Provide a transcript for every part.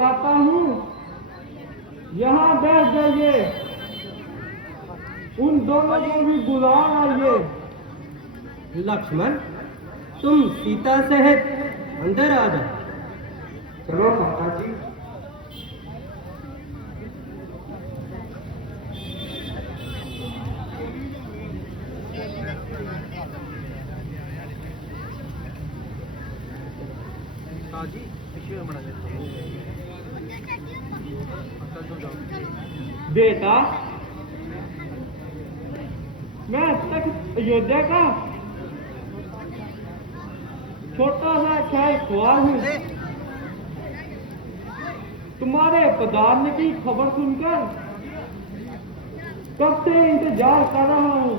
बताता हूँ, यहाँ बैठ जाइए। उन दोनों को भी बुला लाइए। लक्ष्मण, तुम सीता सहित अंदर आ जाओ। चलो माता जी। बेटा, मैं तख्त अयोध्या का छोटा सा खैर ख्वार हूँ। तुम्हारे पधारने की खबर सुनकर कब से इंतजार कर रहा हूँ।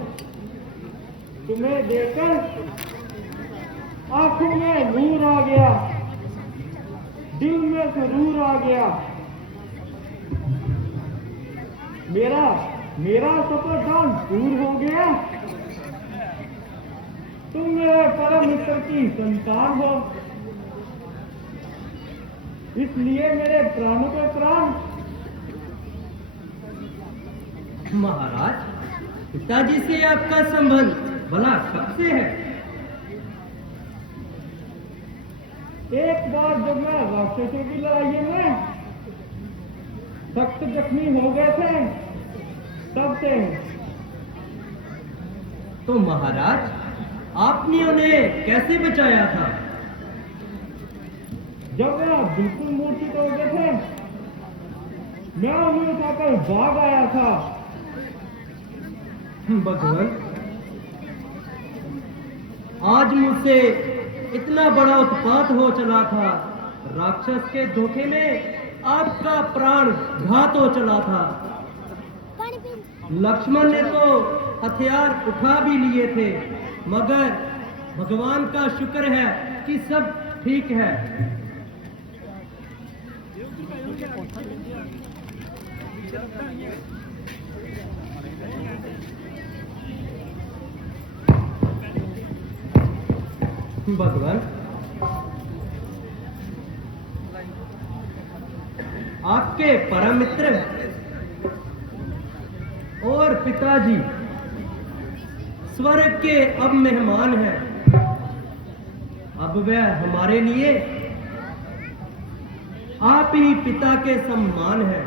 तुम्हें देखकर आंखों में नूर आ गया, दिल में सुरूर आ गया। मेरा सफर दान दूर हो गया। तुम मेरे परम मित्र की संतान हो, इसलिए मेरे प्राणों के प्राण। महाराज, पिताजी से आपका संबंध भला कब से है? एक बार जब मैं राक्षसों की लड़ाई में सख्त जख्मी हो गए थे, तब से। तो महाराज, आपने उन्हें कैसे बचाया था? जब वह बिल्कुल मूर्छित हो गए थे, मैं उन्हें उठाकर भाग आया था। भगवान, आज मुझसे इतना बड़ा उत्पात हो चला था। राक्षस के धोखे में आपका प्राण घात हो चला था। लक्ष्मण ने तो हथियार उठा भी लिए थे, मगर भगवान का शुक्र है कि सब ठीक है। भगवान, आपके परम मित्र और पिताजी स्वर्ग के अब मेहमान हैं। अब वह हमारे लिए आप ही पिता के सम्मान हैं।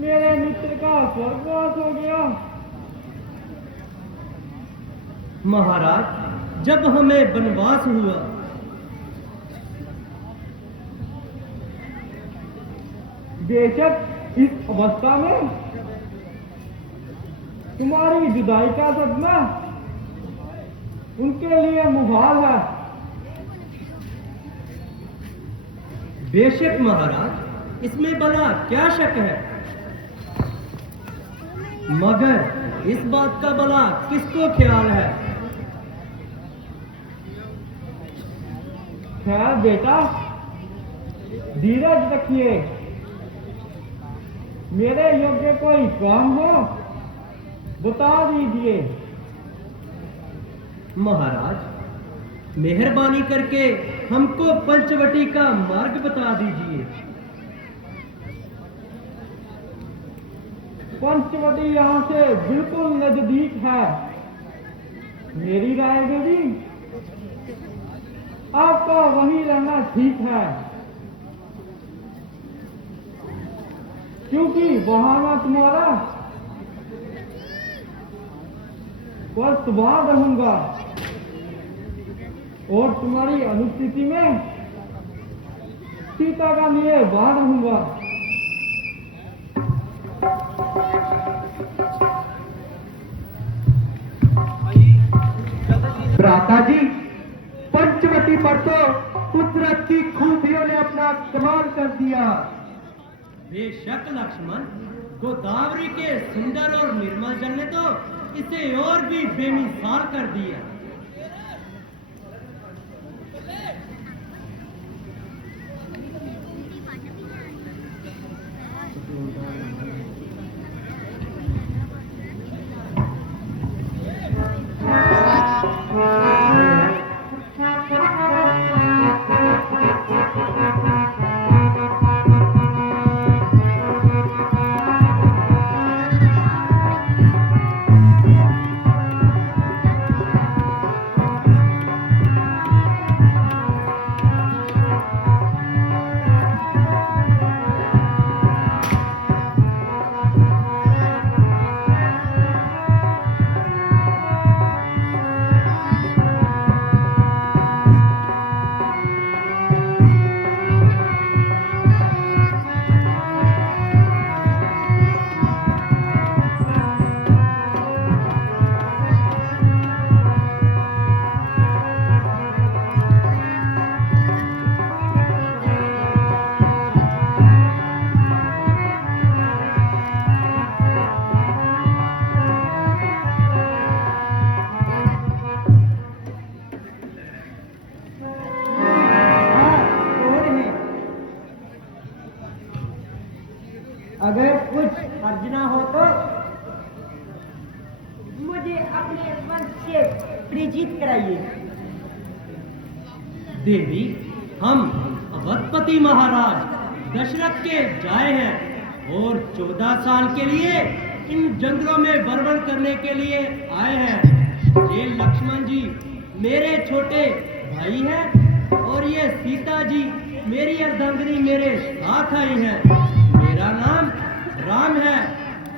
मेरे मित्र का स्वर्गवास हो गया। महाराज, जब हमें वनवास हुआ, बेशक इस अवस्था में तुम्हारी जुदाई का सदमा उनके लिए मुहाल है। बेशक महाराज, इसमें भला क्या शक है? मगर इस बात का भला किसको ख्याल है? खैर बेटा, धीरज रखिए। मेरे योग्य कोई काम हो, बता दीजिए। महाराज, मेहरबानी करके हमको पंचवटी का मार्ग बता दीजिए। पंचवटी यहाँ से बिल्कुल नजदीक है। मेरी राय में भी आपका वहीं रहना ठीक है, क्योंकि वहां मैं तुम्हारा वर्तमान रहूंगा और तुम्हारी अनुस्थिति में सीता का लिए वहां रहूंगा। भ्राता जी, पंचवटी पर तो कुदरत की खूबियों ने अपना कमाल कर दिया। बेशक लक्ष्मण, गोदावरी के सुंदर और निर्मल जल ने तो इसे और भी बेमिसाल कर दिया। अगर कुछ अर्जना हो तो मुझे अपने वंश से परिचित कराइए। देवी, हम अवधपति महाराज दशरथ के जाए हैं और 14 साल के लिए इन जंगलों में भ्रमण करने के लिए आए हैं। ये लक्ष्मण जी मेरे छोटे भाई हैं और ये सीता जी मेरी अर्धांगिनी मेरे साथ आई हैं। मेरा नाम राम है।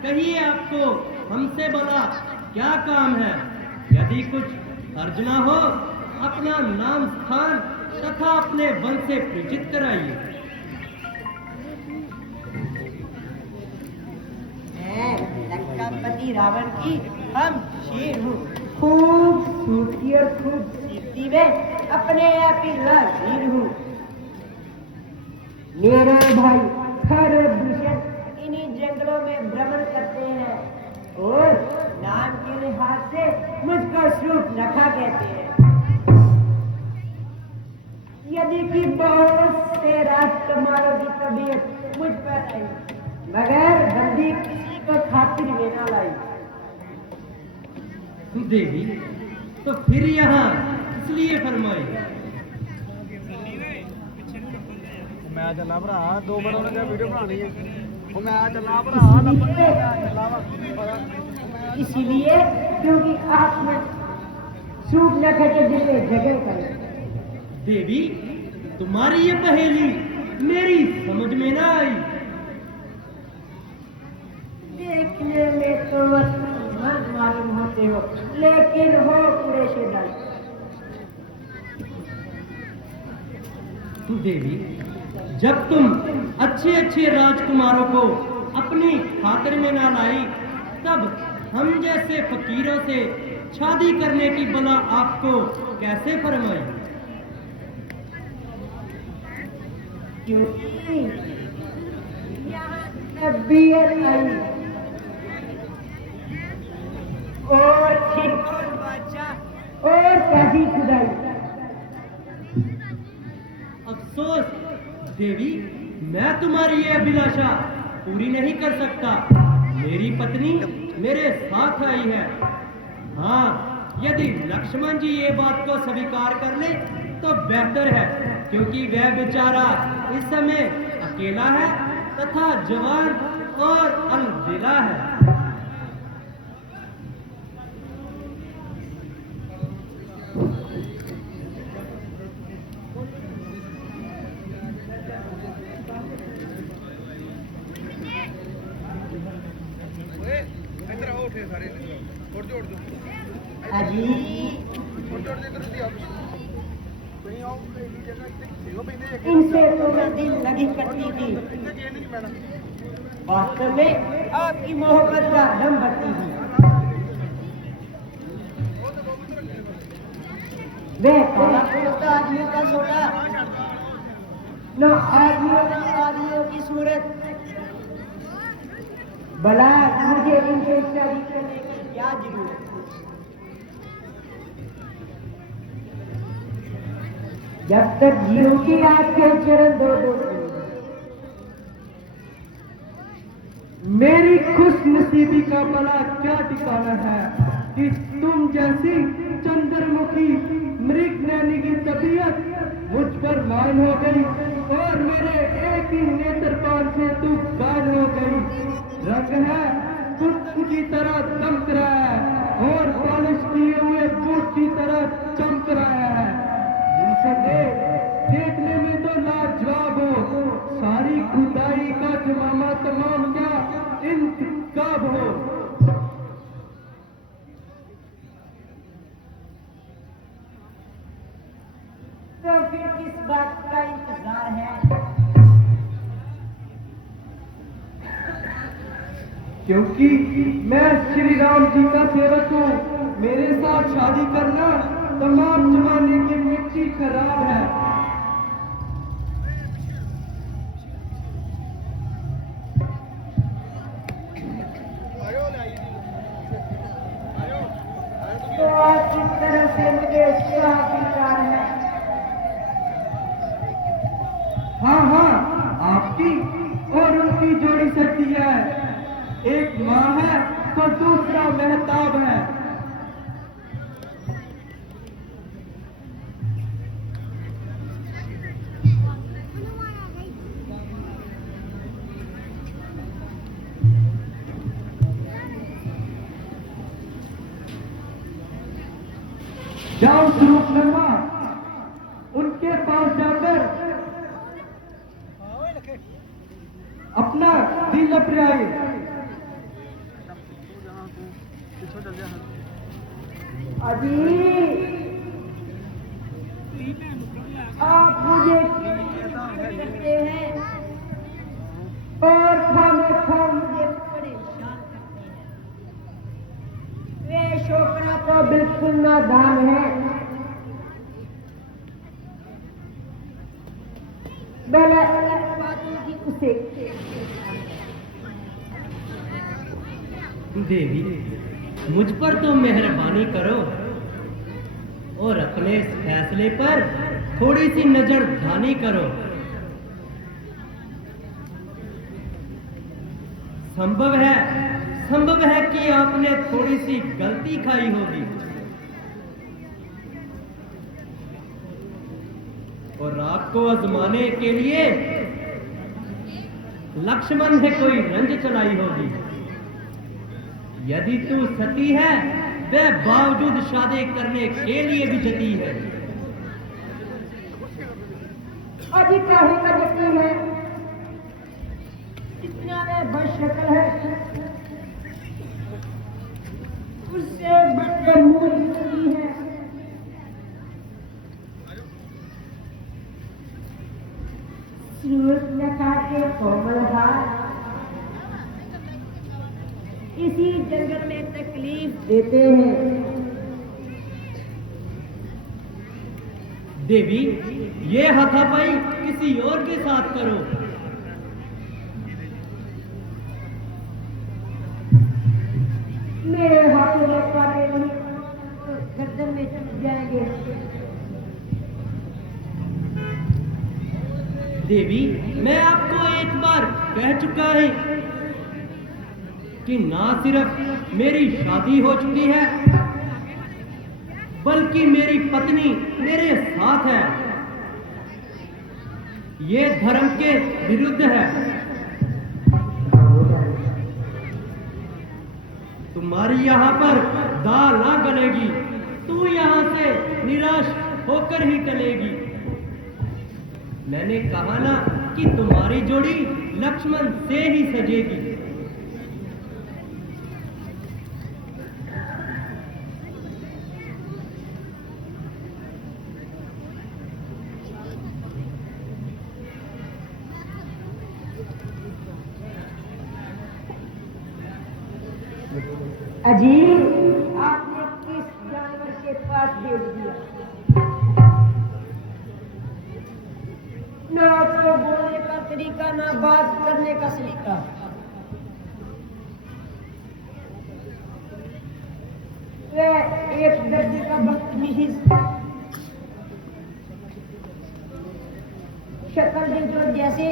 कहिए आपको हमसे भला क्या काम है? यदि कुछ अर्जना हो अपना नाम स्थान तथा अपने वंश से परिचित कराइए। मैं लंकापति रावण की हम शेर हूँ। खूबसूरती और खूबसूरती में अपने आप ही लाहीर हूँ। मेरे भाई हर दूषण इन्हीं जंगलों में भ्रमण करते हैं और नाम के लिहाज से मुझको शूर्पणखा कहते हैं। यदि कि बहुत से राजकुमारों की तबीयत मुझ पर आई, मगर बंदी किसी को खातिर में ना लाई। देवी, तो फिर यहाँ इसलिए फरमाई। मैं चला भरा 2 मिनट में वीडियो बनानी है। मैं चला भरा इसीलिए क्योंकि आपने शूर्पणखा के दिल में जगह कर। देवी, तुम्हारी ये पहेली मेरी समझ में ना आई। देखने में तो मालूम होते हो, लेकिन हो पूरे से डर। देवी, जब तुम अच्छे अच्छे राजकुमारों को अपनी खातिर में ना लाई, तब हम जैसे फकीरों से शादी करने की बला आपको कैसे फरमाई? क्योंकि यहाँ तबीयत आई और फिर और काफी खुदाई। अफसोस देवी, मैं तुम्हारी ये अभिलाषा पूरी नहीं कर सकता। मेरी पत्नी मेरे साथ आई है। हाँ, यदि लक्ष्मण जी ये बात को स्वीकार कर ले तो बेहतर है, क्योंकि वह बेचारा इस समय अकेला है तथा जवान और अलविदा है। अजी इनसे तो मैं दिल लगी करती थी। वास्तव में आपकी मोहब्बत का दम भरती थी। वह काला कुर्ता आदमियों का सोटा, न आदमियों की सूरत। भला मुझे इनसे शादी करने की क्या जरूरत? जब तक जीऊंगी आपके चरण दो मेरी खुश नसीबी का भला क्या ठिकाना है कि तुम जैसी चंद्रमुखी मृग नैनी की तबीयत मुझ पर मायल हो गई और मेरे एक ही नेत्रपाल से तू घायल हो गई। रंग है पुष्प की तरह दमक रहा है और पॉलिश किए हुए बूट की तरह चमक रहा है। देखने में तो लाजवाब हो, सारी खुदाई का जमामा तमाम क्या इंतखाब हो। तो फिर किस बात का इंतजार है? क्योंकि मैं श्री राम जी का सेवक हूँ। मेरे साथ शादी करना तमाम जमाने की मिट्टी खराब है। तो आप किस तरह से मुझे स्वीकार है? हाँ हाँ, आपकी और उनकी जोड़ी सच्ची है। एक माँ है तो दूसरा मेहताब है। जाओ स्वरूपनमा, उनके पास जाकर अपना दिल अपनाए। अजी आप मुझे करते हैं और खामोखा मुझे परेशान करते हैं। वे छोकरा तो बिल्कुल नादान है। भला इन बातों की उसे देवी, मुझ पर तो मेहरबानी करो और अपने इस फैसले पर थोड़ी सी नजरदानी करो। संभव है कि आपने थोड़ी सी गलती खाई होगी और आपको आजमाने के लिए लक्ष्मण ने कोई रंज चलाई होगी। यदि तू सती है, वह बावजूद शादी करने के लिए भी जती है। अभी काहे का यकीन है? इतना वे बदशक्ल है, उससे बढ़कर मूल नहीं है। सूरज लखा के कोमल हाथ इसी जंगल में तकलीफ देते हैं। देवी, ये हाथापाई किसी और के साथ करो। मेरे हाथों में काटे नहीं, गर्दन में चुभ जाएंगे। देवी, मैं आपको एक बार कह चुका है कि ना सिर्फ मेरी शादी हो चुकी है, बल्कि मेरी पत्नी मेरे साथ है। ये धर्म के विरुद्ध है। तुम्हारी यहाँ पर दाल ना गलेगी, तू यहाँ से निराश होकर ही चलेगी। मैंने कहा ना कि तुम्हारी जोड़ी लक्ष्मण से ही सजेगी। अजी, आपने किस जानवर के पास भेज दिया? ना तो बोलने का तरीका, ना बात करने का सलीका। वह एक दर्जे का बदतमीज, शक्ल दिल जैसे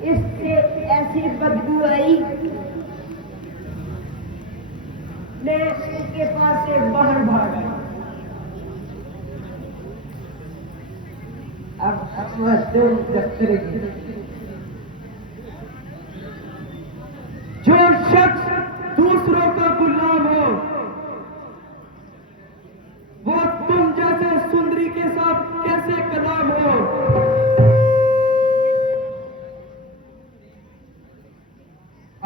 इससे ऐसी बदबू आई, मैं उसके पास से बाहर भागा। अब तुम जब करेगी। जो शख्स दूसरों का गुलाम हो, वो तुम जैसे सुंदरी के साथ कैसे कलाम हो?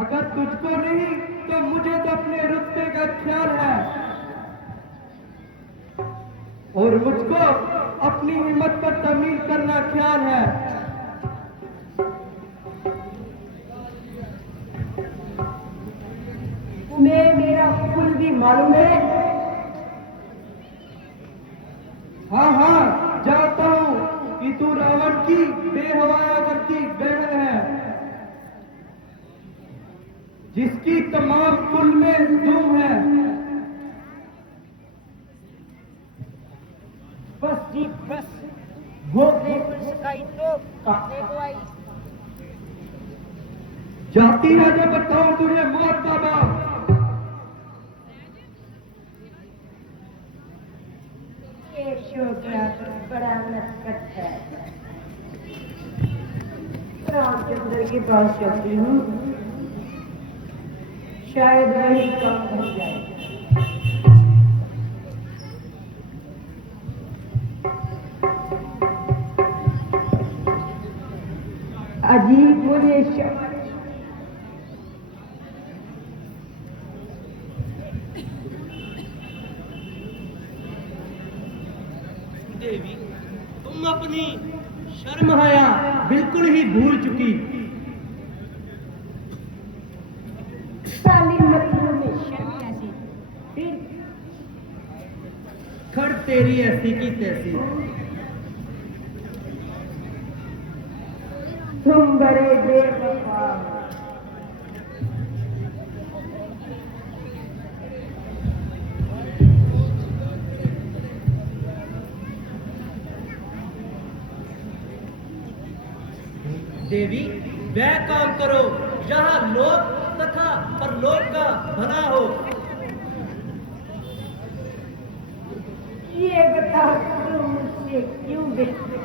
अगर तुझको नहीं तो मुझे तो अपने रुतबे का ख्याल है और मुझको अपनी हिम्मत पर तमील करना ख्याल है। तुम्हें मेरा कुल भी मालूम है? हाँ हाँ, जानता हूं कि तू रावण की बेहवाया करती बहन है, जिसकी तमाम कुल में धूम है। बस जी बस, भूख नहीं मिल सकाई तो कहने को आई। जाती है जो बताऊं तुझे मौत का बाप। ये छोकरा तो बड़ा नटखट है। रामचंद्र के पास चलती हूँ, शायद वही काम बन जाए। अजीब मुझे देवी, तुम अपनी शर्म हया बिल्कुल ही भूल चुकी। साली मतलब में शर्म कैसी, फिर खड़ तेरी ऐसी की तैसी। तुम बड़े बेवफा हो। देवी, वह काम करो जहाँ लोक तथा परलोक का भला हो। ये बताओ तुम मुझसे क्यों बेचते?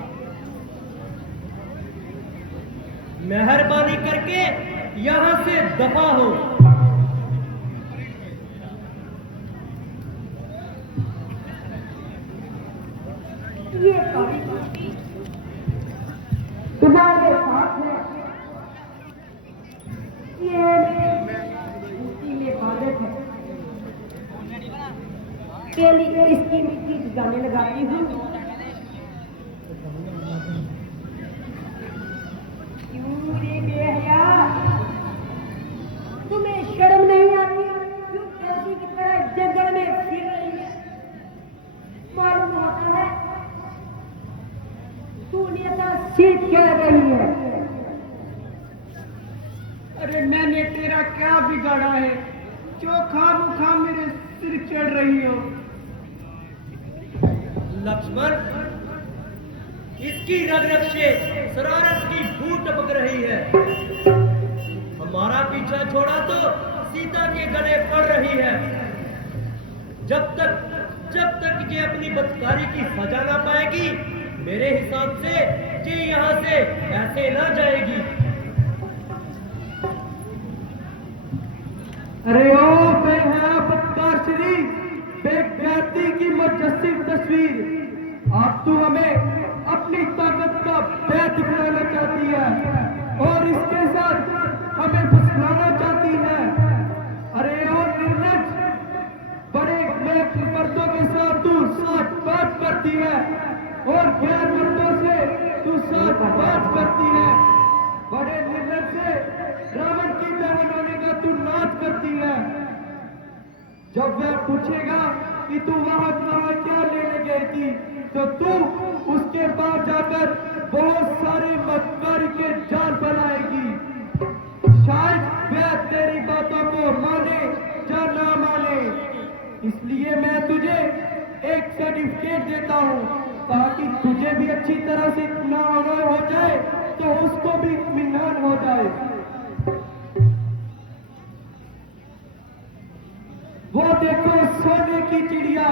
मेहरबानी करके यहाँ से दफा हो। ये तुम्हारे साथ है, ये मिट्टी में आदत है। पहले इसकी मिट्टी भिगाने लगाती हूँ, क्यों रे बेहया, तुम्हें शर्म नहीं आती? क्यों कैसी की तरह जंगल में फिर रही है? मालूम होता है तू नेता सीट कह रही है। अरे मैंने तेरा क्या बिगाड़ा है जो खामखा मेरे सिर चढ़ रही हो? लक्ष्मण, इसकी रग रग से शरारत की बू टपक रही है। हमारा पीछा छोड़ा तो सीता के गले पड़ रही है। जब तक ये अपनी बदकारी की सजा ना पाएगी, मेरे हिसाब से ये यहाँ से ऐसे ना जाएगी। अरे ओ बदकार श्री, बेख्याती की मुजस्सिम तस्वीर, आप तो हमें अपनी ताकत का बैत दिखलाना चाहती है और इसके साथ हमें फुसलाना चाहती है। अरे ओ निर्लज, बड़े मर्दों के साथ तू साथ बात करती है और गैर मर्दों से तू साथ बात करती है। बड़े निर्लज से रावण की बहन होने का तू नाच करती है। जब वह पूछेगा कि तू वहां कहां क्या लेने गई थी, तो तू उसके पास जाकर बहुत सारे मक्कारी के जाल बनाएगी। शायद वह तेरी बातों को माने या ना माने, इसलिए मैं तुझे एक सर्टिफिकेट देता हूँ ताकि तुझे भी अच्छी तरह से इत्मीनान हो जाए तो उसको भी इत्मीनान हो जाए। वो देखो सोने की चिड़िया,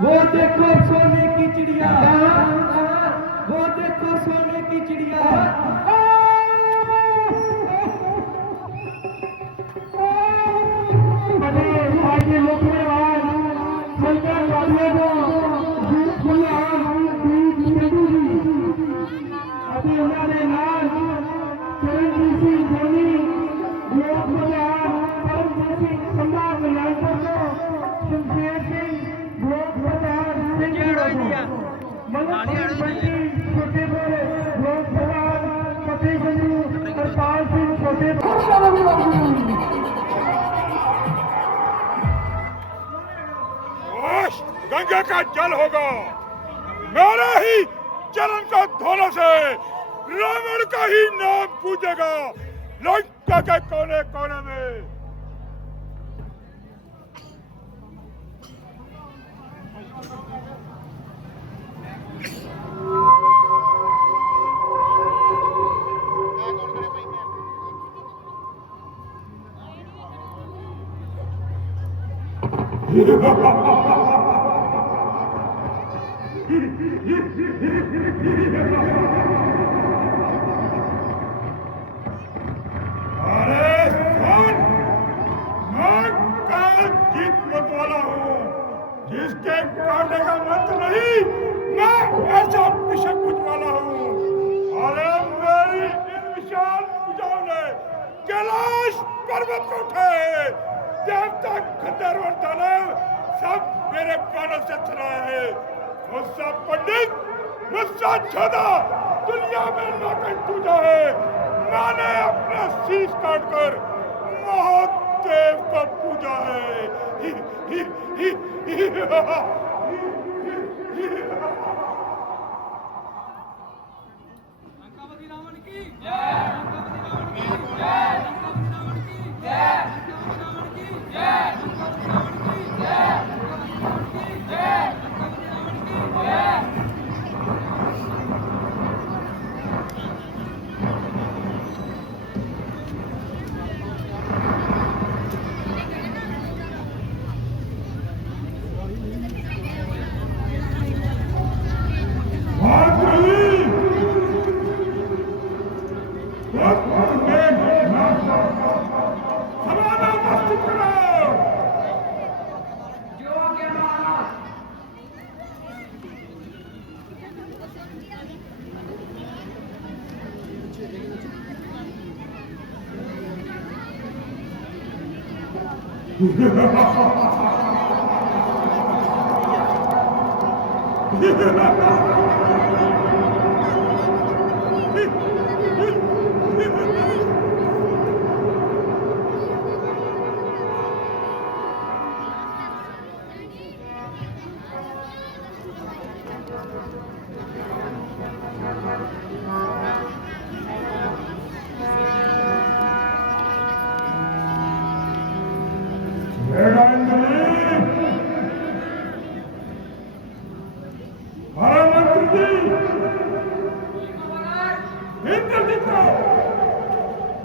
वो देखो सोने की चिड़िया, वो देखो सोने की चिड़िया। आगे लोग अभी हमारे नाम गंगा का जल होगा, मेरे ही चरण का धोने से रावण का ही नाम पूजेगा लंका के कोने कोने में। अरे सुन, मैं काल जीत मत वाला हूँ, जिसके काटे का मंत्र नहीं, मैं ऐसा विषय कुछ वाला हूँ। अरे मेरी इन विशाल भुजाओं ने कैलाश पर्वत को उठाए, देवता गंधर्व और दानव सब मेरे कानों से सुनाए हैं। मुझसा पंडित, मुझसा ज्यादा दुनिया में ना कोई दूजा है। मैंने अपना शीश काटकर महादेव को पूजा है। ही, ही, ही, ही,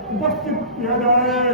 उपस्थित किया जाए।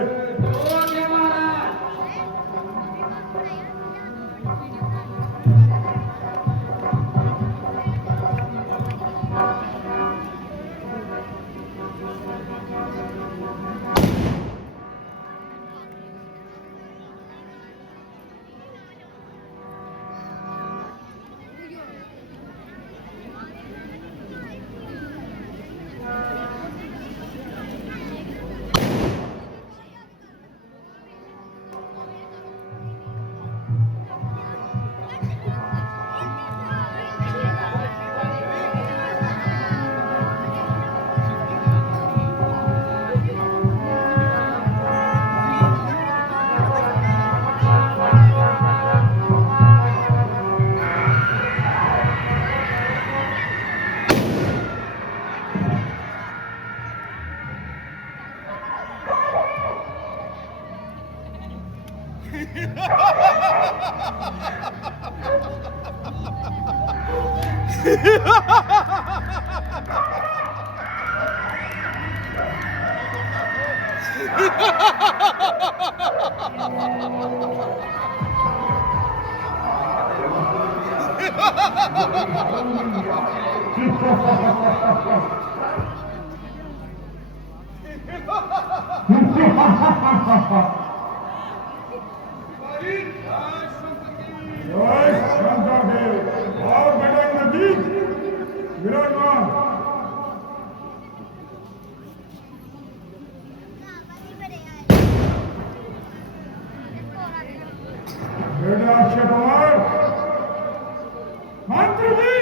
अक्षय कुमार, मंत्री जी,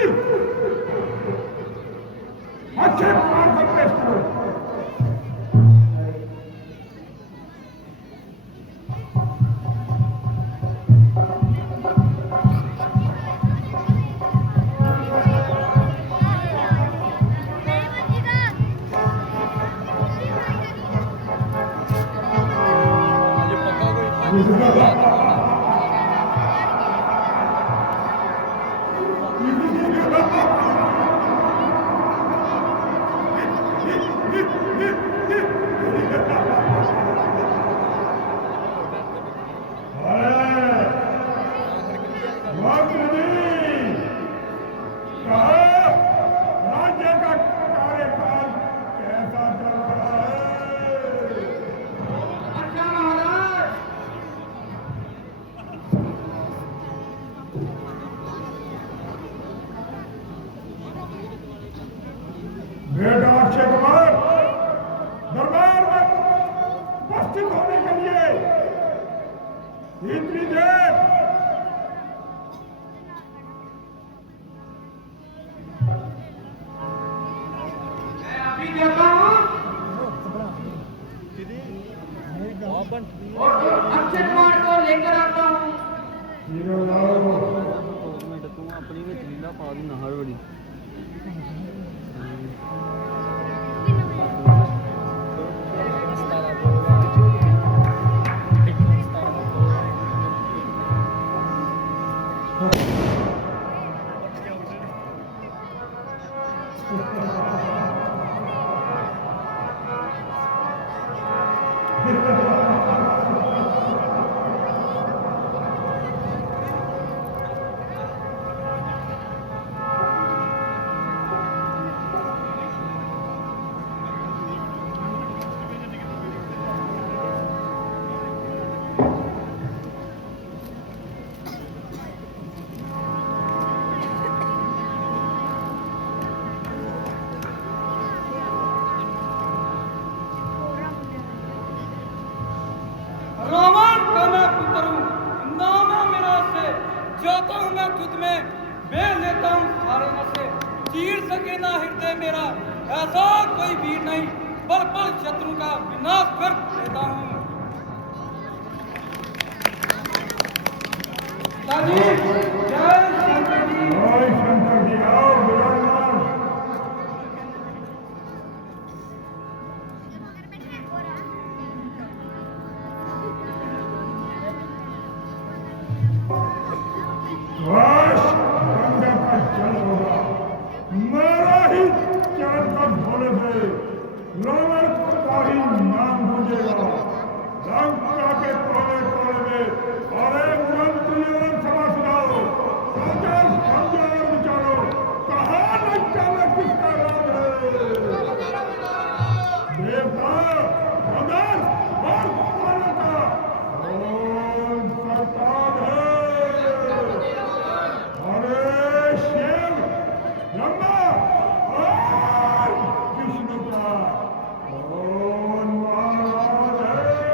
अक्षय कुमार को पेश करो। अक्षय कुमार दरबार में उपस्थित होने के लिए इतनी देर अभी जाता हूँ और अक्षय कुमार को लेकर आता हूँ। अपनी में लीला पा दी नहर बड़ी रावण का मैं पुत्र हूँ, नाम है मेरा से, जाता हूँ मैं तुझ में, बेल लेता हूँ सारे नशे, चीर सके ना हृदय मेरा, ऐसा कोई वीर नहीं, पल पल शत्रु का विनाश कर देता हूँ। पिताजी, जय शंकर जी। जय शंकर जी आओ विराजमान। बस गंगा का जल होगा, मेरा ही चरण का धोने से रावण का ही नाम गूंजेगा लंका के कोने कोने में। अरे मंत्रियों और सभासदों, सोचो समझो और विचारो, कहाँ लंका में किसका राज है? देवता, गंधर्व और मानव का कौन सरकार है? अरे शिव, ब्रह्मा और विष्णु का कौन महाराज है?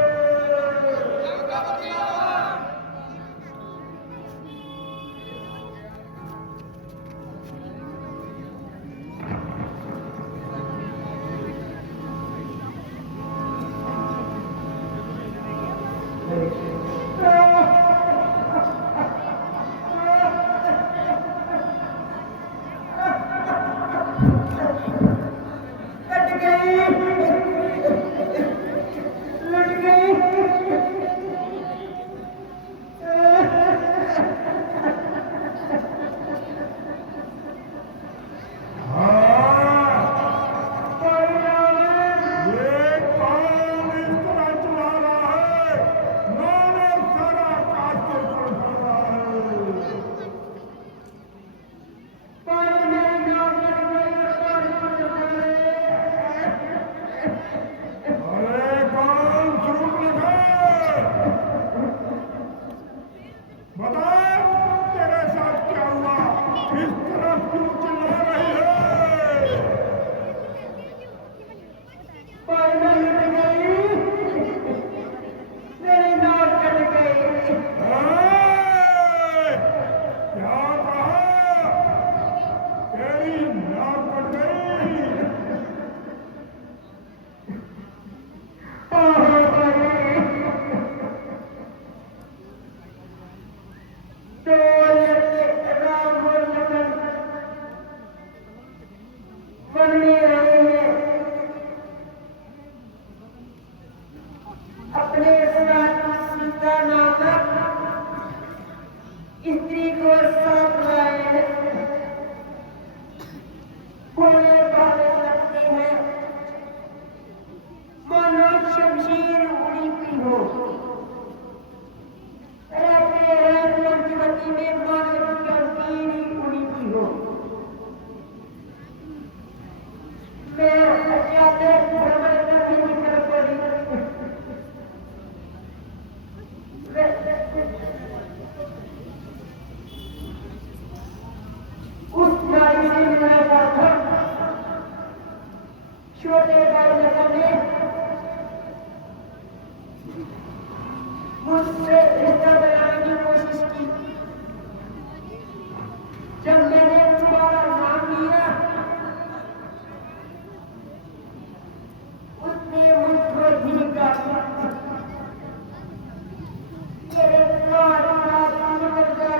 कट गई, लुट गई। ये कौन इस तरह चला रहा है? मानो सारा आकाश के ऊपर चल रहा है। अरे कौन स्वरूप लगा? बता, तेरे साथ क्या हुआ? इस तरह क्यों चिल्ला रही है? मेरी नाक कट गई। क्या कहा? तेरी नाक कट गई? राम और लखन वन में रहे हैं, अपने साथ सीता नामक स्त्री को साथ लाए हैं। कोने भावे लगते हैं, मानो शमशीर उड़ी हुई हो। रहते हैं पंचवटी में, मानो शमशीर उड़ी हुई हो। मैं अचानक भ्रमण करने निकल पड़ी। उस नारी से मिला था छोटे भाई नगर ने मुझसे रिश्ता बनाने की कोशिश की। जब मैंने तुम्हारा नाम लिया उसने मुझको झिड़का। मेरे कान निकल गए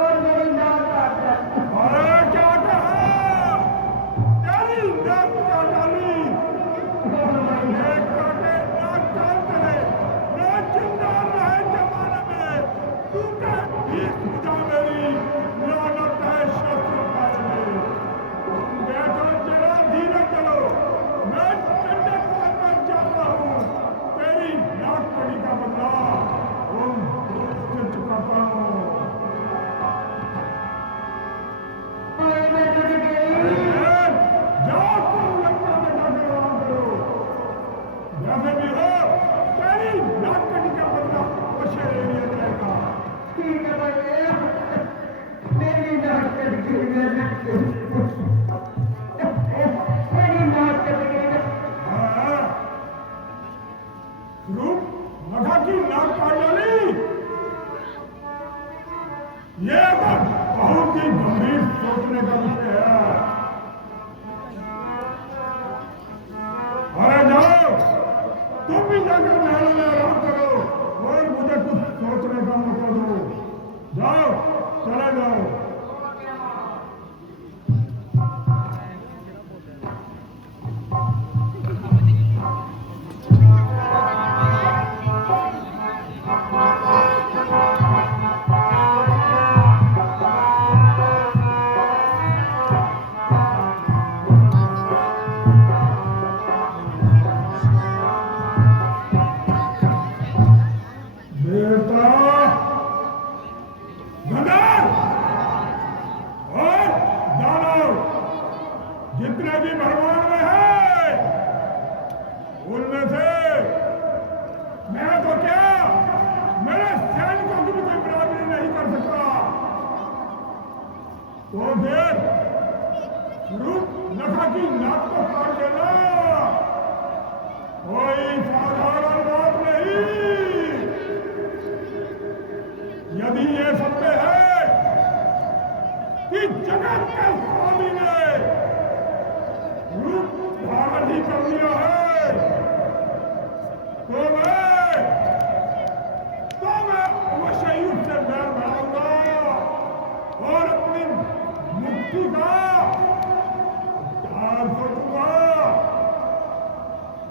और मेरी नाक काटा। अरे क्या कहा? तेरी नाक क्या डाली? एक काटे नाक काट करे, मैं जिंदा रहे जमाने में तूने भीख बुझा मेरी, लानत है शस्त्र पास में। बेटा जरा धीरे चलो, मैं चंडे कुआं में जाता हूँ। तेरी नाक कड़ी का बदला उन दोनों से चुकाता हूँ। मैं डर गई। जाओ तुम लंका में जाकर आराम करो। जैसे भी हो तेरी नाक कटी का बदला अवश्य ले लिया जाएगा। ठीक है भैया, मेरी नाक कट गई। मेरी नाक कट गई। हाँ, रूप मघा की नाक काट डाली। ये बहुत ही गंभीर सोचने का विषय है। अरे जाओ, तुम भी जाकर महल में आराम करो और मुझे कुछ सोचने का मौका दो। जाओ, चले जाओ। देवता गंधर्व और दानव जितने भी भगवान में हैं, उनमें से मैं तो क्या मेरे सैनिकों की भी कोई बराबरी नहीं कर सकता। तो फिर रूप नखा की नाक को काट देना कोई साधारण बात नहीं। यदि ये सत्य है कि जगत के स्वामी ने रूप धारण ही कर लिया है, तो मैं अवश्य ही उससे बैर बढ़ाऊंगा और अपनी मुक्ति का द्वार खोलूंगा।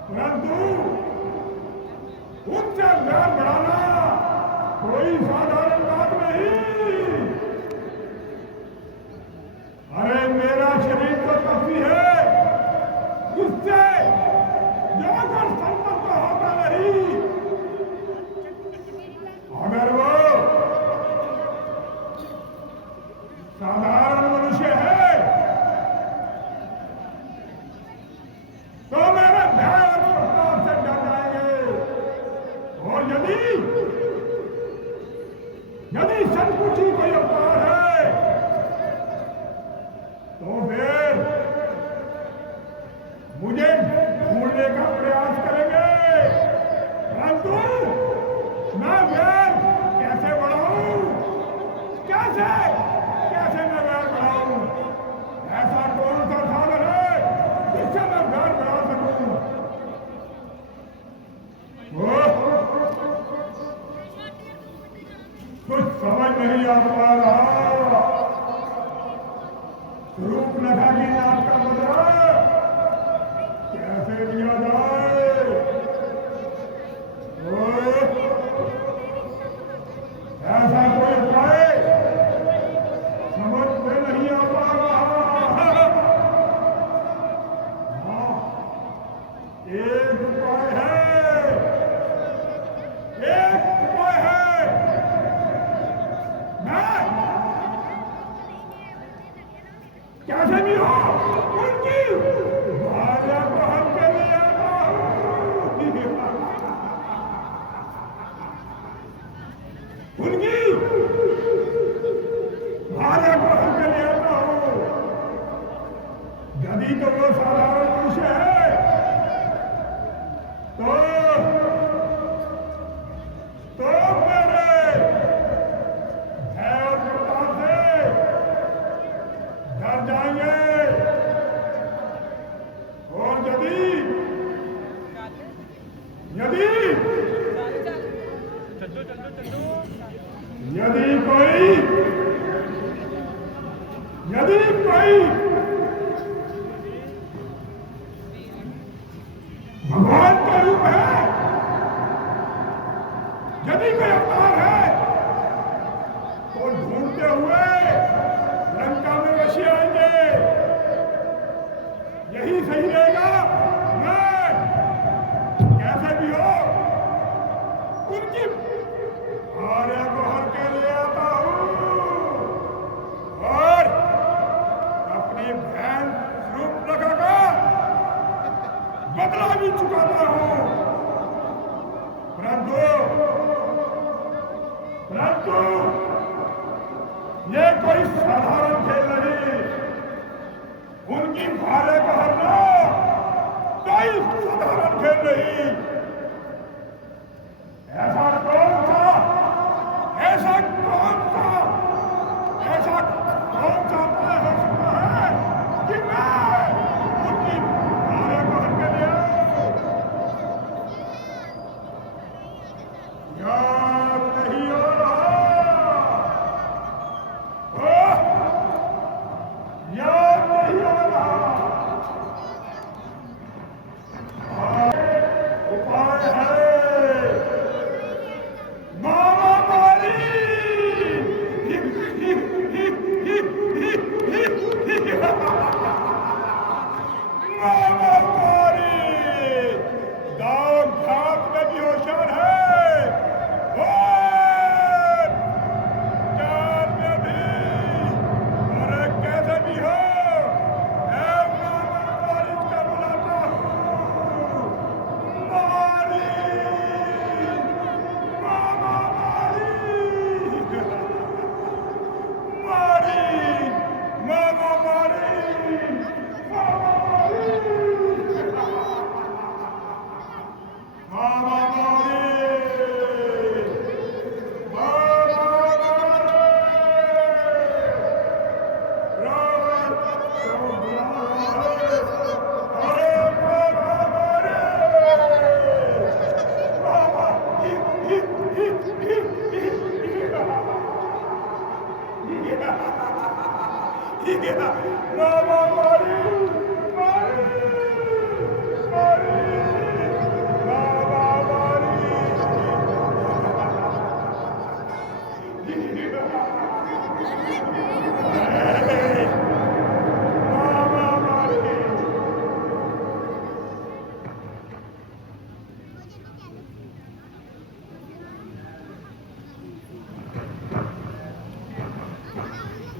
परंतु उनसे बैर बढ़ाना कोई साधारण बात नहीं। अरे मेरा शरीर तो तपी है, उससे जाकर संपर्क तो होता नहीं। अगर वो साधारण मनुष्य है तो मेरे भय और प्रताप से डर जाएंगे। और यदि सचमुच ही कोई अवतार है तो फिर मुझे ढूंढने का प्रयास करेंगे। परंतु मैं वैर कैसे बढ़ाऊं? कैसे मैं वैर बढ़ाऊं? ऐसा कौन सा साधन है जिससे मैं वैर बढ़ा सकूं? कुछ समझ नहीं आ पा रहा। रूप नखा की नाक का बदला कैसे लिया जाए? ऐसा कोई उपाय समझ में नहीं आ पा रहा। हाँ, एक उपाय है, एक उपाय है। कैसे भी हो उनकी भार्या को हम के लिए आता हूं। उनकी भार्या को हम के लिए आता हूं। यदि कोई भगवान का रूप है, यदि कोई अवतार है, तो ढूंढते हुए लंका में वशी आएंगे। यही सही रहेगा। मैं कैसे भी हो उनकी भार्या को हर के लिए आता हूं और अपनी बहन रूपरेखा का बदला भी चुकाता हूं। परंतु ये कोई साधारण खेल नहीं। उनकी भार्या को हरना कोई साधारण खेल नहीं। ऐसा कौन सा उपाय हो सकता है कि मैं उनकी भार्या को हर के लिए याद नहीं हो रहा। याद नहीं हो रहा। उपाय है महामारी। महामारी गांव घाट में भी होशियार है और चार में भी। और कैसे भी हो मैं महामारी का बुलाता हूँ। मारी महामारी मारी महामारी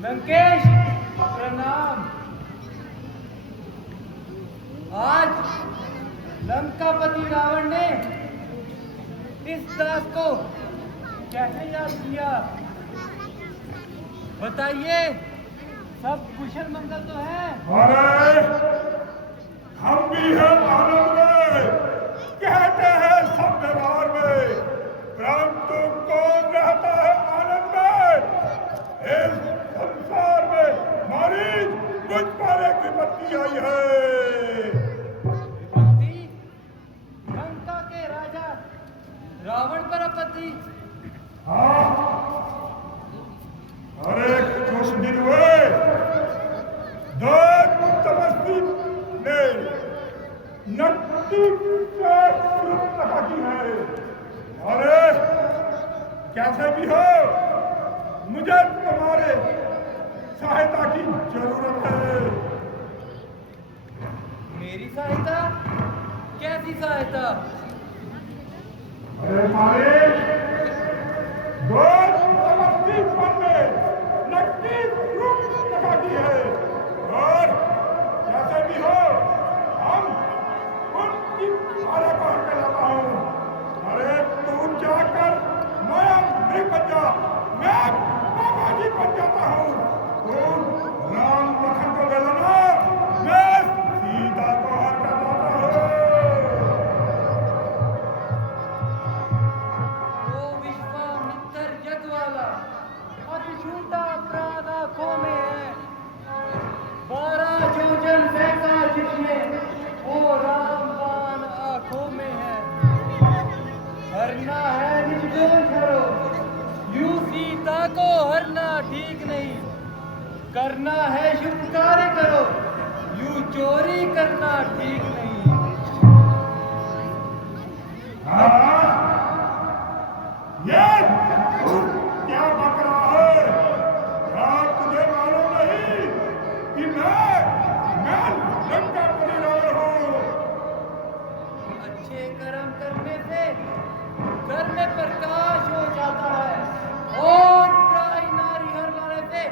लंकेश प्रणाम। आज लंकापति रावण ने इस दास को कैसे याद किया बताइए। सब कुशल मंगल तो है? अरे हम भी हैं आनंद में, कहते हैं सब व्यवहार में, परंतु कौन रहता है आनंद में? इस संसार में हमारी मुझ पर एक विपत्ति आई है। विपत्ति? लंका के राजा रावण पर आपत्ति? हाँ, अरे कुछ दिन हुए दो तपस्वी ने नकटी रखा की है। अरे कैसे भी हो मुझे तुम्हारे सहायता की जरूरत है। मेरी सहायता? कैसी सहायता? अरे हमारे दो तपस्वी पर में नकटी रखा की है और कैसे भी हो हम उनकी भार्या को हर के लाता हूँ। अरे तू जाकर मैं मृग बन जा, मैं बाबा जी बन जाता हूँ। तुम राम लखन को ले लेना, मैं सीता को हर कर लाता हूँ। ओ विश्वामित्र जग वाला, अति छोटा प्राण आंखों में है। 12 योजन बैठा जिसमें वो रामबाण आंखों में है। करना है निष्ठुर करो, यूं सीता को हरना ठीक नहीं, करना है शुभ कार्य करो, यूं चोरी करना ठीक नहीं। हाँ, ये क्या बक रहा है? क्या तुझे मालूम नहीं कि मैं लंकापुरी रावण हूँ? अच्छे कर्म करने से घर में प्रकाश हो जाता है और प्राय नारी हर मारे से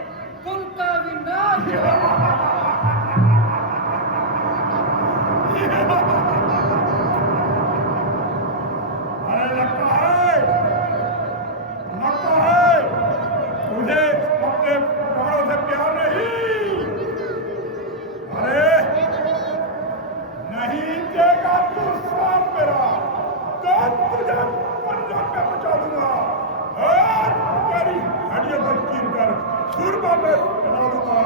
कुल का विनाश हो जाता है। अरे लगता है तुझे अपने पकड़ों से प्यार नहीं। अरे नहीं देगा तू साथ मेरा तो तुझे पंजाब में पहुंचा दूंगा और तेरी हड्डियों को चीर कर सूरमा में बना दूंगा।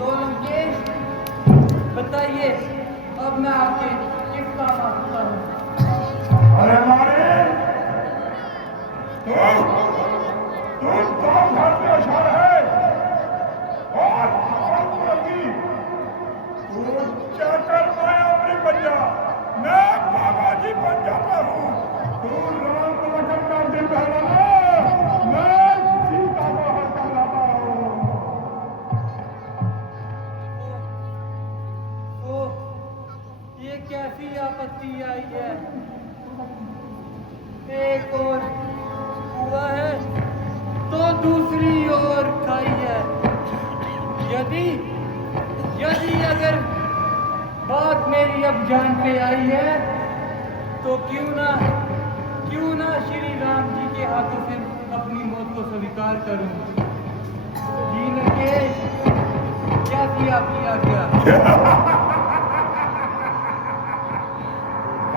तो लंकेश बताइए, अब मैं आपके किस काम आ सकता हूँ? अरे हमारे तू गाँव घर में अशार है और तू जाकर मायावरी बन जा, मैं बाबा जी बन जाता हूँ। तू राम लखन का दिल बहलाना, मैं सीता को हर कर लाता हूँ। ओह, ये कैसी आपत्ति आई है? एक और हुआ है तो दूसरी ओर खाई है। यदि अगर बात मेरी अब जान पे आई है तो क्यों ना श्री राम जी के हाथों से अपनी मौत को स्वीकार करूं। जी लंकेश, कैसी आपकी आज्ञा?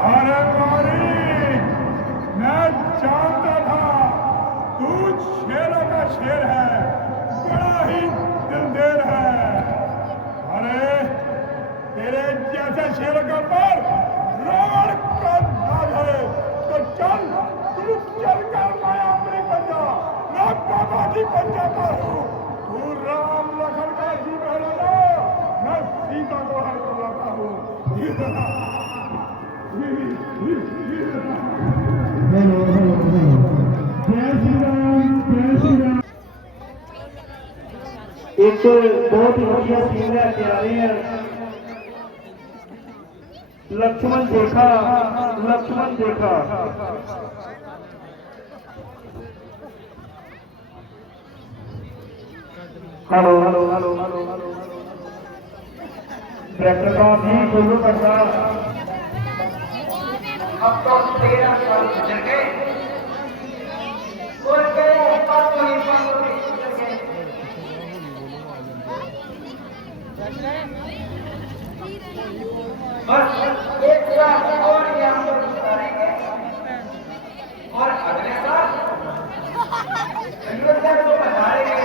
अरे मारी, मैं जानता था तू शेरों का शेर है, बड़ा ही दिलदार है। अरे तेरे जैसे शेरों के ऊपर रावण का नाज है, तो चल तू कर मायावरी बन जा, मैं बाबा जी बन जाता हूँ। तू राम लखन का जी बहलाना, मैं सीता को हर कर लाता हूँ। एक बहुत ही बढ़िया सीन लेके आ रहे हैं। लक्ष्मण देखा, हेलो ट्रैक्टर का भी बोलो करता। अब तो 13 साल गुजर गए और गए बात को नहीं गुजर गए। बस एक साल और यहाँ पर गुजारेंगे और अगले साल अयोध्या को पधारेंगे।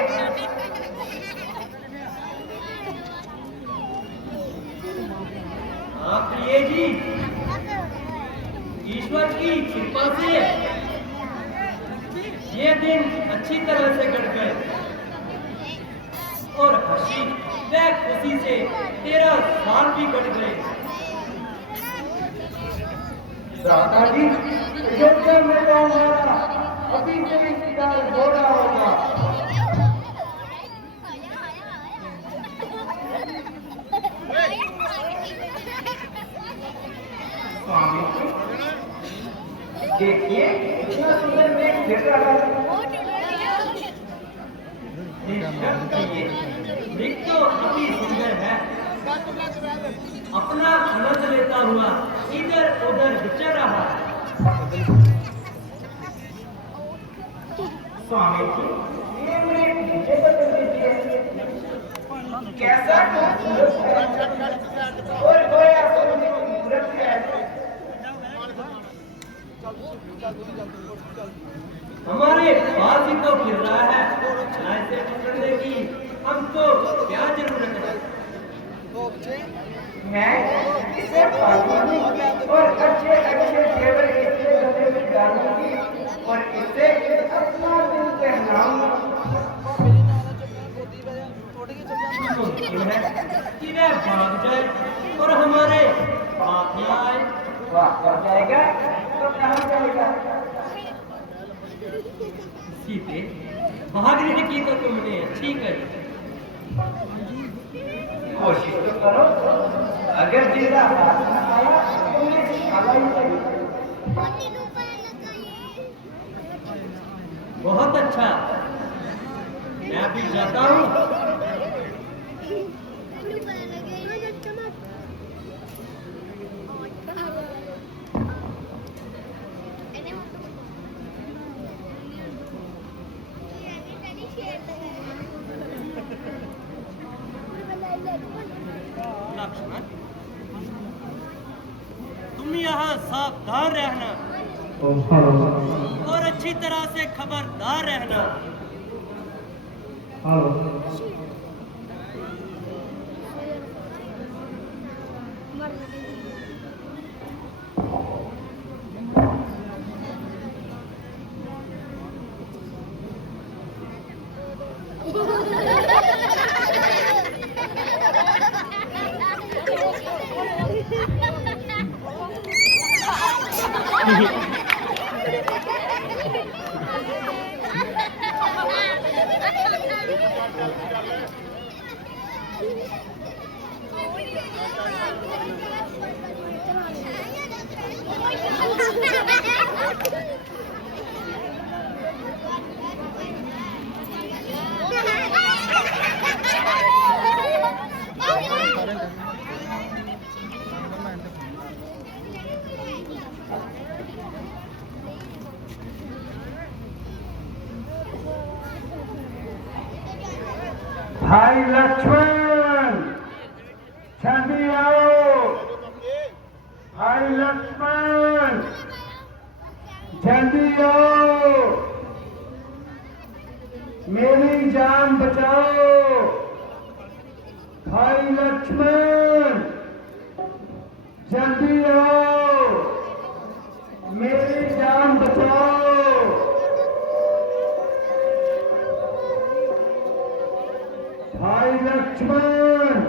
हाँ प्रिय जी, ईश्वर की कृपा से ये दिन अच्छी तरह से कट गए और हंसी व खुशी से 13 साल भी कट गए। राधा जी, अयोध्या में तो हमारा अभी से भी शिकार हो रहा होगा। स्वामी देखिए, इतना सुंदर मेघ गिर रहा है। मृग तो अति सुंदर है, अपना आनंद लेता हुआ इधर उधर विचर रहा है। स्वामी जी, ये मेघ मुझे बता दीजिए, कैसा खूबसूरत है और गोया सोने की मूर्त है। हमारे पास ही तो फिर रहा है, ऐसे पकड़ने की हम तो क्या जरूरत है? मैं इसे पालूंगी और अच्छे अच्छे जेवर इसके गले में डालूंगी और इसे अपना दिल पहनाऊंगा। मुमकिन है कि वह भाग जाए और हमारे हाथ न आए। वाह जाएगा तो कहाँ जाएगा? सीते, भागने की तो तुमने अच्छी करी। कोशिश तो करो, अगर जिंदा हाथ न आया तो मुझे शाला ही चाहिए। बहुत अच्छा, मैं अभी जाता हूँ। लक्ष्मण, तुम यहाँ सावधान रहना और अच्छी तरह से खबरदार रहना। भाई लक्ष्मण, जल्दी आओ। भाई लक्ष्मण, जल्दी आओ, मेरी जान बचाओ। भाई लक्ष्मण, जल्दी आओ, मेरी जान बचाओ। भाई लक्ष्मण,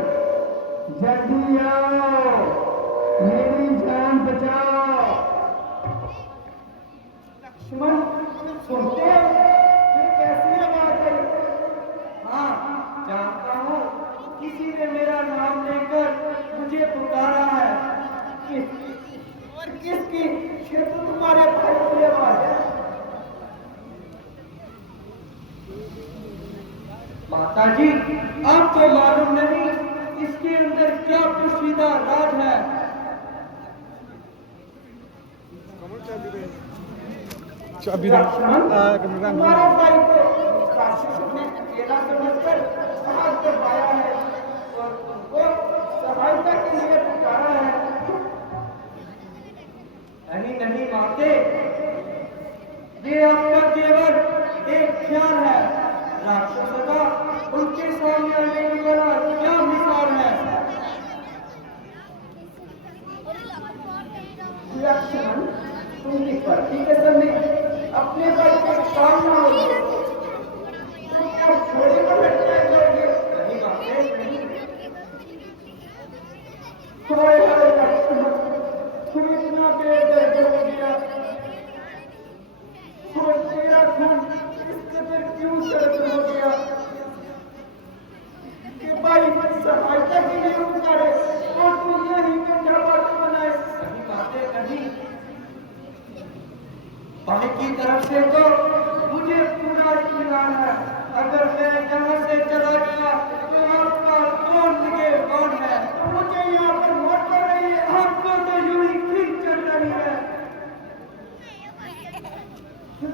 जल्दी आओ, मेरी जान बचाओ। लक्ष्मण, सुनते हो? ये कैसी आवाज है? हाँ, जानता हूँ, किसी ने मेरा नाम लेकर मुझे पुकारा है। और किसकी? ये तो तुम्हारे भाई की आवाज है। माता जी, आपको मालूम नहीं इसके अंदर क्या पोशीदा राज है? लक्ष्मण, तुम्हारे भाई को राक्षस ने अकेला समझकर साथ करवाया है और उनको सहायता के लिए पुकारा है। नहीं नहीं माते, ये आपका केवल एक ख्याल है। राक्षसों का उनके सामने आने वाला क्या मिसाल है? लक्ष्मण, तुमकी पति के समय अपने भाई को काम ना हो तुम क्या छोड़े को लटका करोगे? नहीं बातें नहीं। हाय हाय लक्ष्मण, तुम इतना बेदर्द हो गया और तेरा खून इस कदर क्यों सर्द हो गया कि भाई सहायता के लिए पुकारे और तू यही कंधा बात बनाए? नहीं बातें कही। भाई की तरफ से तो मुझे पूरा इत्मीनान है। अगर मैं यहाँ से चला गया तो आपका कौन निगहबान है? मुझे यहाँ पर मौत हो रही है, आपको तो यूं ही खींच चल रही है।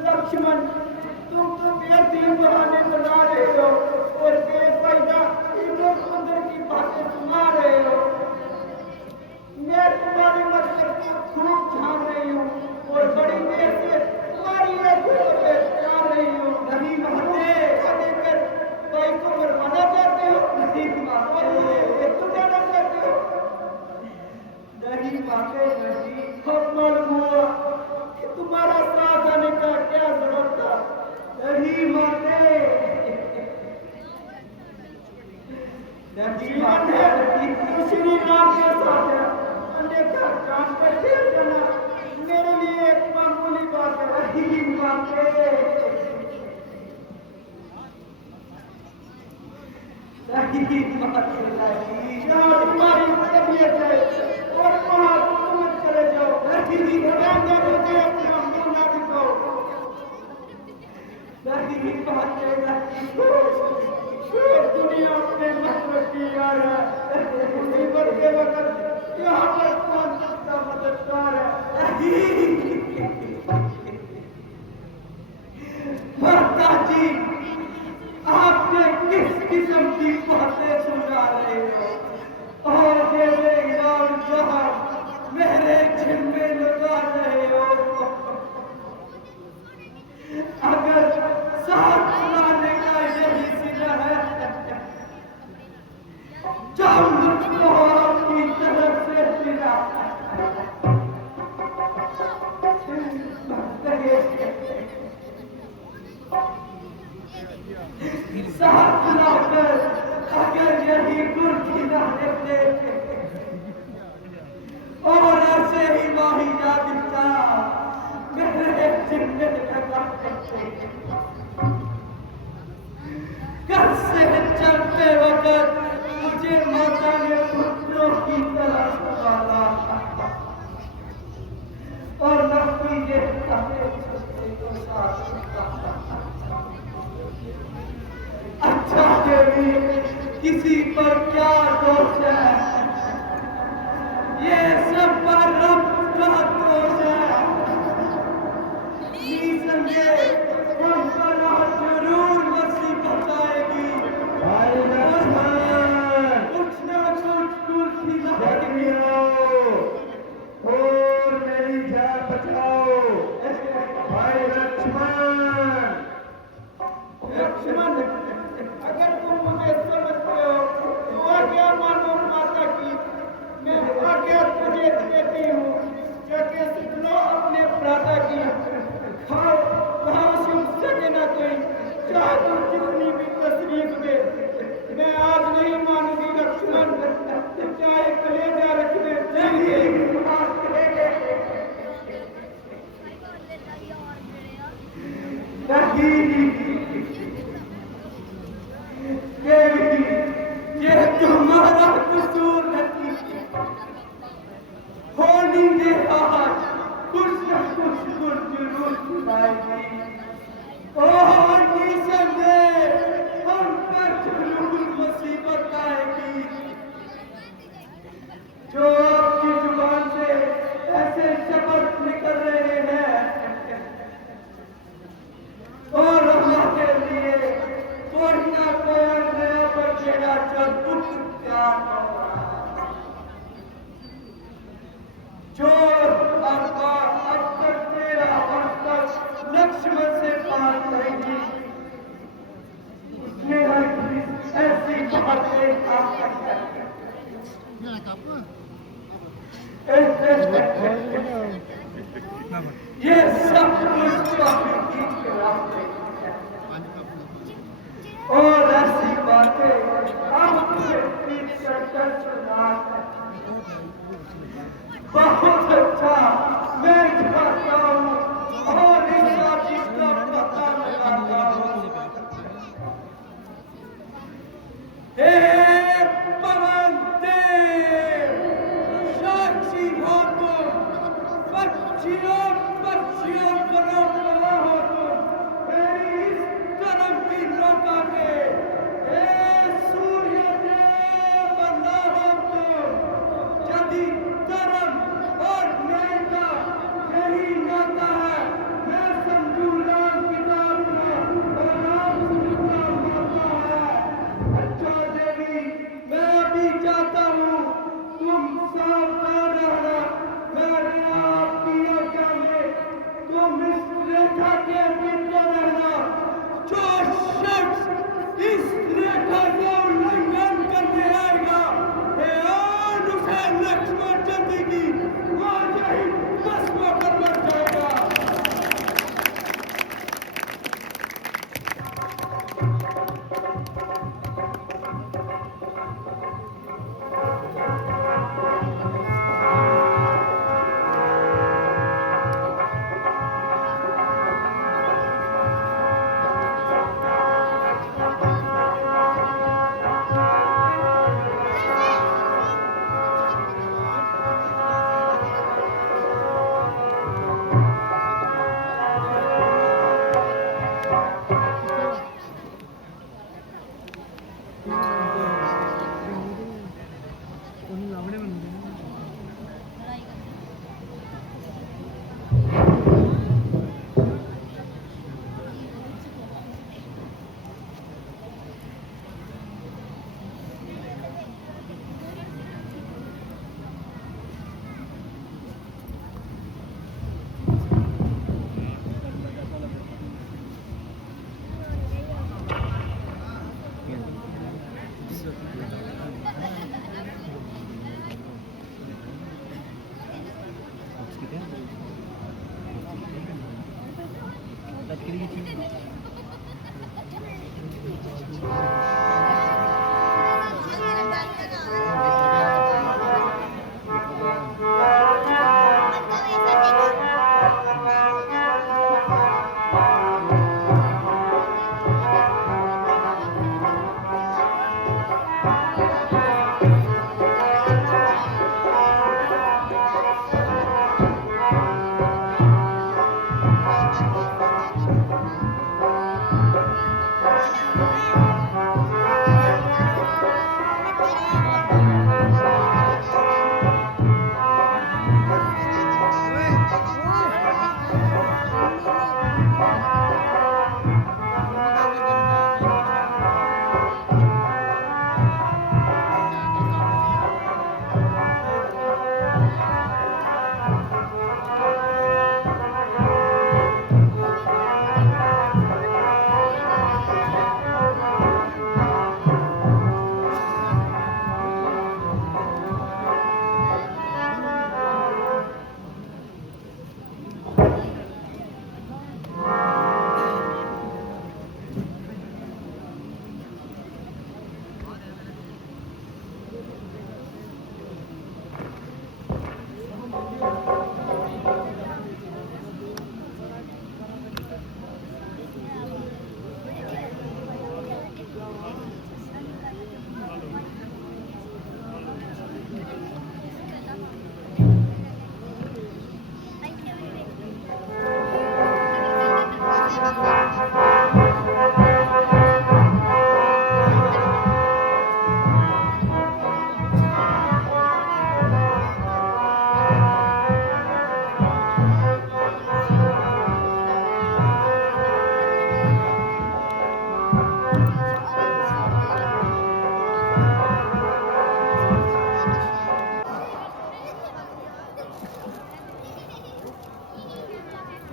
लक्ष्मण, तुम तो बेहतरीन बहाने बना रहे हो और बेफायदा इधर उधर की बातें सुना रहे हो। मैं तुम्हारे मतलब को खूब जान रही हूँ और बड़ी सही बात है नहीं, यहाँ तुम्हारी तबीयत है और वहाँ तुम चले जाओ, नहीं हटाएंगे मुझे अपना मुंह ना दिखाओ। सही बात है नहीं, दुनिया अपने मतलब की यार है, मुसीबत के वक्त यहाँ पर कौन सबका मददगार है। माता जी, आपने किस किस्म की बातें सुना रहे हो और मेरे इनाम जहां मेरे जिम्मे लगा रहे हो। अगर साथ लाने का यही सिला है, जाओ मुझको आपकी तरफ से मिला। साथ लाकर अगर यही कुर्सी न देते और ऐसे ही माही जा दिखता मेरे जिम्मे लगा देते। घर से चलते वक्त मुझे माता ने पुत्रों की तरह संभाला और नफी के अच्छा देवी, किसी पर क्या दोष है? ये सब पर रब का दोष है। निसंदेह हम पर जरूर मुसीबत आएगी। भाई लक्ष्मण, कुछ ना कुछ कुर्सी लगेगी और मेरी जान बचाओ। भाई लक्ष्मण, लक्ष्मण, अगर तुम मुझे समझते हो तो आज्ञा मानो माता की, मैं आज्ञा तुझे देती हूँ। जाके सीख लो अपने भ्राता की, खाओ खाओ सुख सके ना कोई, चाहे तुम जितनी भी तकलीफ दे, मैं आज नहीं मानूंगी लक्ष्मण, चाहे कलेजा रख दे। देवी, ये तुम्हारा कसूर नहीं, होनी दे आज कुछ न कुछ जरूर सुनाएगी और निसंदेह हम पर जरूर मुसीबत आएगी। जो आपकी जुबान से ऐसे शब्द निकल रहे हैं और हमारे लिए कोई ना कोई नया बचेगा जो दुख त्याग होगा। जो अब तक तेरा तक लक्ष्मण से बात करेगी, उसने ऐसी बातें ये सब कुछ और ऐसी बातें हम सुना बहुत अच्छा, मैं चाहता हूँ और इस चीज का पता लगाता हूँ। हे पवन देव, साक्षी हो तो पक्षियों करो बना हो तो मेरी इस तरफ की नौका के सूर्य देव बना हो तो यदि धर्म और न्याय का यही नाता है, मैं समझू राम किताब का और राम का नाता है। अच्छा देवी, मैं भी चाहता हूँ तुम सावधान रहना, मैंने आपकी आज्ञा में तुम इस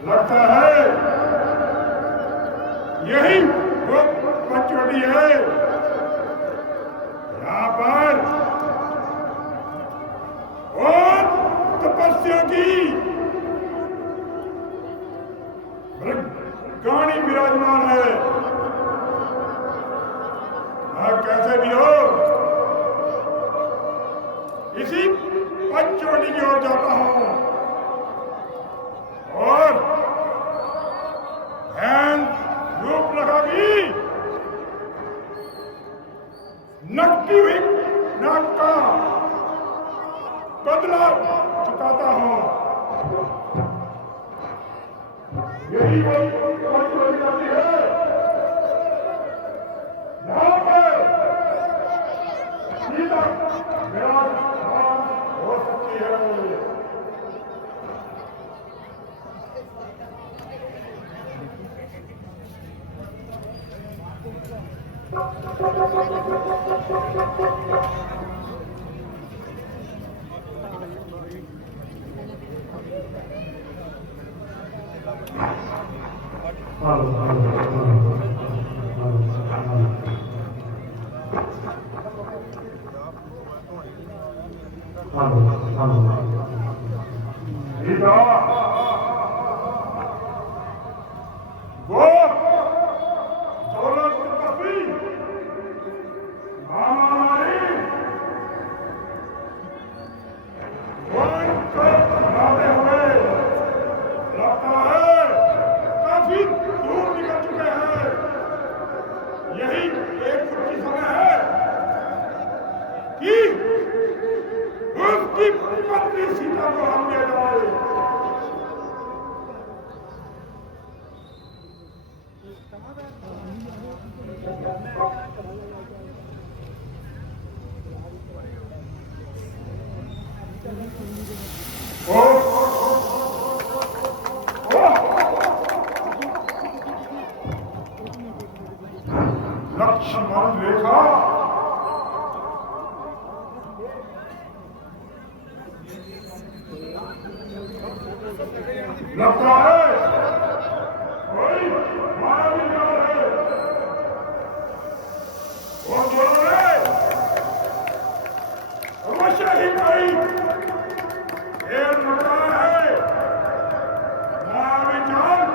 लगता है यही वो पंचवटी है। यहाँ पर और तपस्या की गाड़ी विराजमान है। कैसे भी हो इसी पंचवटी की ओर जाता हूं और ध्यान रूप लगागी नकटी हुई नाक का बदला चुकाता हूं। यही पंचवटी जाती है जहां पर सीता विराजमान हो सकती है। वो दौलत तपस्वी महामारी वन को बनाते हुए लगता है काफी दूर निकल चुके हैं। यही एक कुछ समय है कि उसकी पत्नी सीता को हम ले जाए। लक्ष्मण रेखा लगता है कोई मायावी जाल है। वो बोल रहे अवश्य ही कोई खेल लग रहा है। मायावी जाल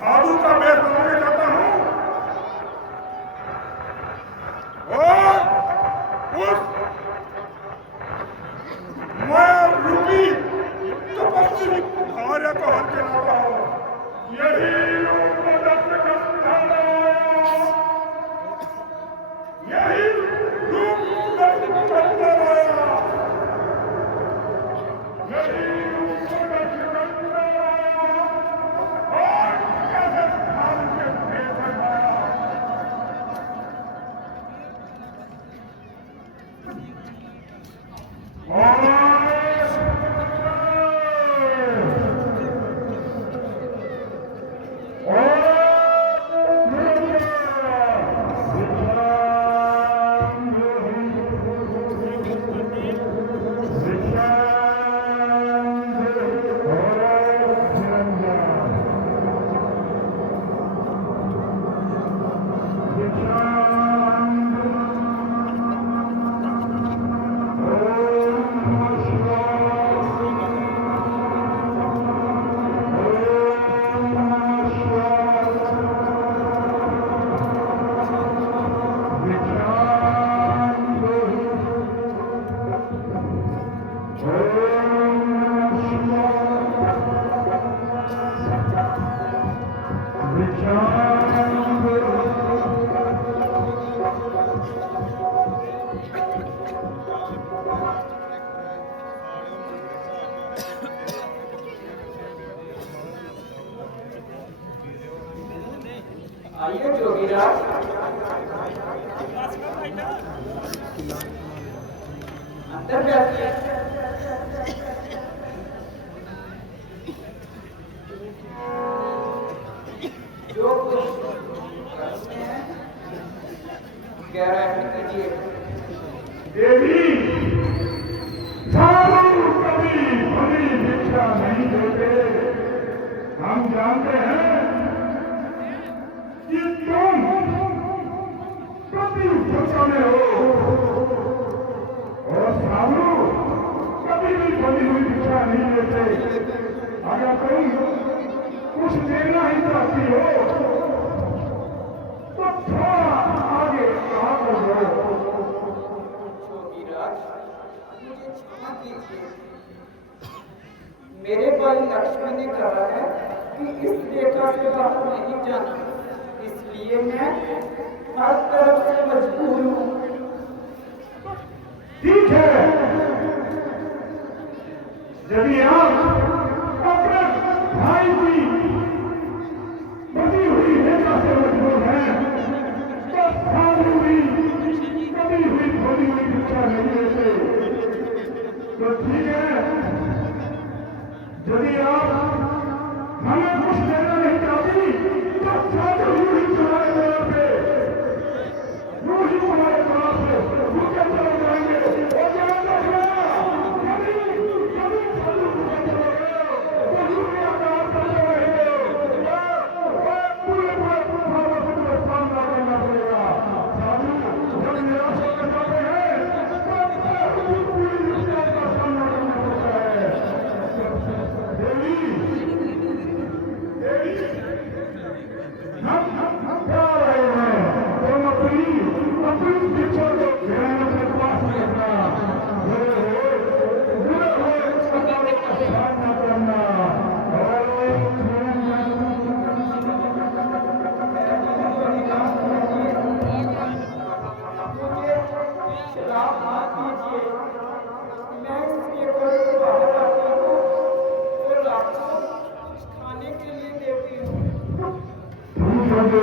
साधु का वेश बना के जाता हूँ और उस मैं रूपी तपस्वी आर्य को हर के लाता हूँ। यही रूप मदद करता यही रूप मदद करता यही रूप मदद करता और कैसे स्थान के भेद लगाया आइए जोगीराज, अंदर बैठिए। जो कुछ करते हैं गहराई में कीजिए। देवी साधु कभी बड़ी भिक्षा नहीं देते। हम जानते हैं कि तुम कभी भिक्षा में हो और साधु कभी भी बनी हुई भिक्षा नहीं देते। अगर तुम कुछ देना ही चाहती हो तो थोड़ा आगे आगे बढ़ो। जोगीराज, मुझे क्षमा कीजिए। मेरे भाई लक्ष्मण ने कहा है कि इस रेखा से बाहर नहीं जाना, इसलिए मैं हर तरफ से मजबूर हूँ। ठीक है, यदि आप अपने भाई की बनी हुई रेखा से मजबूर हैं तो साधु भी कभी हुई खोली हुई भिक्षा नहीं लेते। तो ठीक है, यदि आप हमें कुछ देना नहीं चाहती तो साधु यूं ही तुम्हारे द्वार पे यूं ही तुम्हारे द्वार पे भूखे चले जाएंगे। और ध्यान रखना, यदि साधु भूखे चलोगे तो यूं ही आकार करते रहेंगे। पूरे भावों से तुम्हें सामना करना पड़ेगा। साधु जब निराश होकर जाते हैं तो पूरी दुनिया का सामना करना पड़ता है। देवी हम क्या रहे हैं? तुम अपनी भिक्षा को ध्यान अपने पास रखना, बुरे का सामना करना और मुझे शराब मत दीजिए। मैं इसके कोई बाहर आती हूँ और आपको खाने के लिए देती हूँ। तुम जो